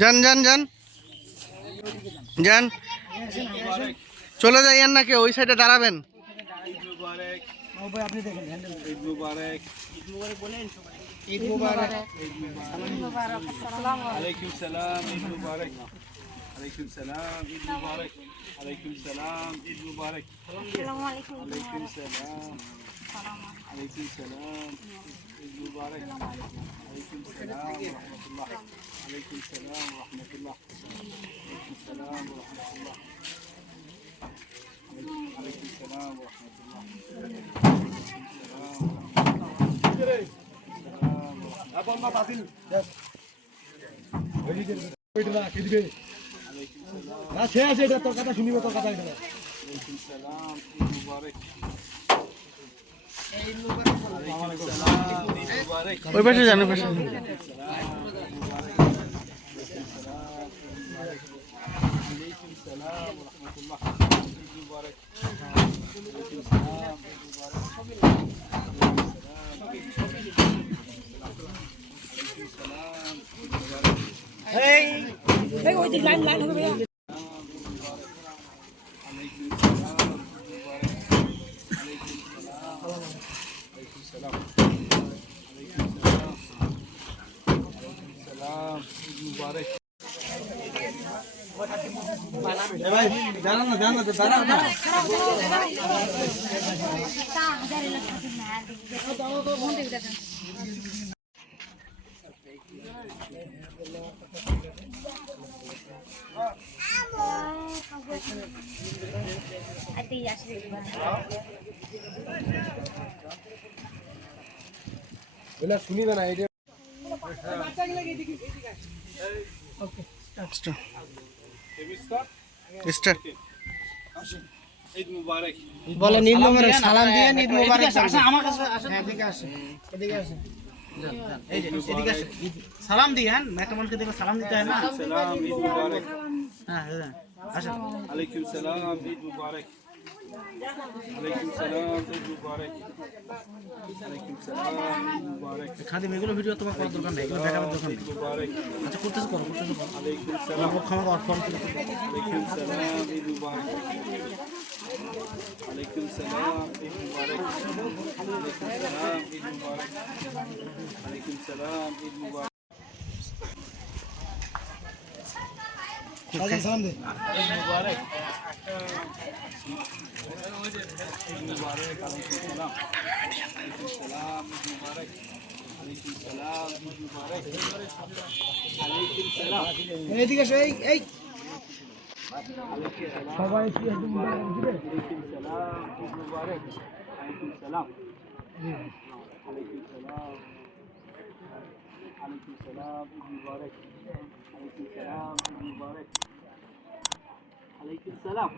যান যান যান যান, চলে যাইয়েন না, কেউ ওই সাইডে দাঁড়াবেন। আপনি দেখেন হ্যান্ডেল। ঈদ মুবারক। ঈদ মুবারক বলেন সবাই। ঈদ মুবারক। ঈদ মুবারক। আসসালামু আলাইকুম সালাম। ঈদ মুবারক। আলাইকুম সালাম। ঈদ মুবারক। আলাইকুম সালাম। ঈদ মুবারক। আসসালামু আলাইকুম। আলাইকুম সালাম। আলাইকুম সালাম। ঈদ মুবারক। আলাইকুম সালাম ওয়া রাহমাতুল্লাহ। আলাইকুম সালাম ওয়া রাহমাতুল্লাহ। আলাইকুম সালাম ওয়া রাহমাতুল্লাহ। আলাইকুম সালাম ওয়া রাহমাতুল্লাহ। তোর কথা শুনিবে, তোর কথা ওই পাশে যান, ওই পাশে। শুনিবে না এটা। ঈদ মুবারক বলেন। ঈদ মুবারক সালাম দিয়ে ঈদ মুবারক। আসেন আমার কাছে, আসেন। এদিকে আসেন, এদিকে আসেন। এই যে এদিকে আসেন, সালাম দিয়েন। একটা মানুষকে দেখে সালাম দিতে হয় না? সালাম। ঈদ মুবারক। হ্যাঁ হ্যাঁ, আসেন। আলাইকুম সালাম। ঈদ মুবারক। আলাইকুম সালাম। ঈদ মুবারক। আলাইকুম সালাম। ঈদ মুবারক। খাদিম, এগুলো ভিডিও তোমার করার দরকার নেই, এগুলো দেখাবার দরকার নেই। আচ্ছা, করতেছো করো, করতেছো করো। আলাইকুম সালাম। ক্ষমা কর, ফোন করে। আলাইকুম সালাম। ঈদ মুবারক। আলাইকুম সালাম। ঈদ মুবারক। আলাইকুম সালাম। ঈদ মুবারক। আলাইকুম সালাম। ঈদ মুবারক। সালাম দে। ঈদ মুবারক। ঈদ মুবারক। আলাইকুম সালাম। আলাইকুম সালাম। ঈদ মুবারক। আলাইকুম সালাম। ঈদ মুবারক। আলাইকুম সালাম। এদিকে এসো, এই সবাই কি একদম মুবারক দিবে? আলাইকুম সালাম। ঈদ মুবারক। আলাইকুম সালাম। আলাইকুম সালাম। আলাইকুম সালাম। ঈদ মুবারক। আলাইকুম সালাম। ঈদ মুবারক। আলাইকুম সালাম।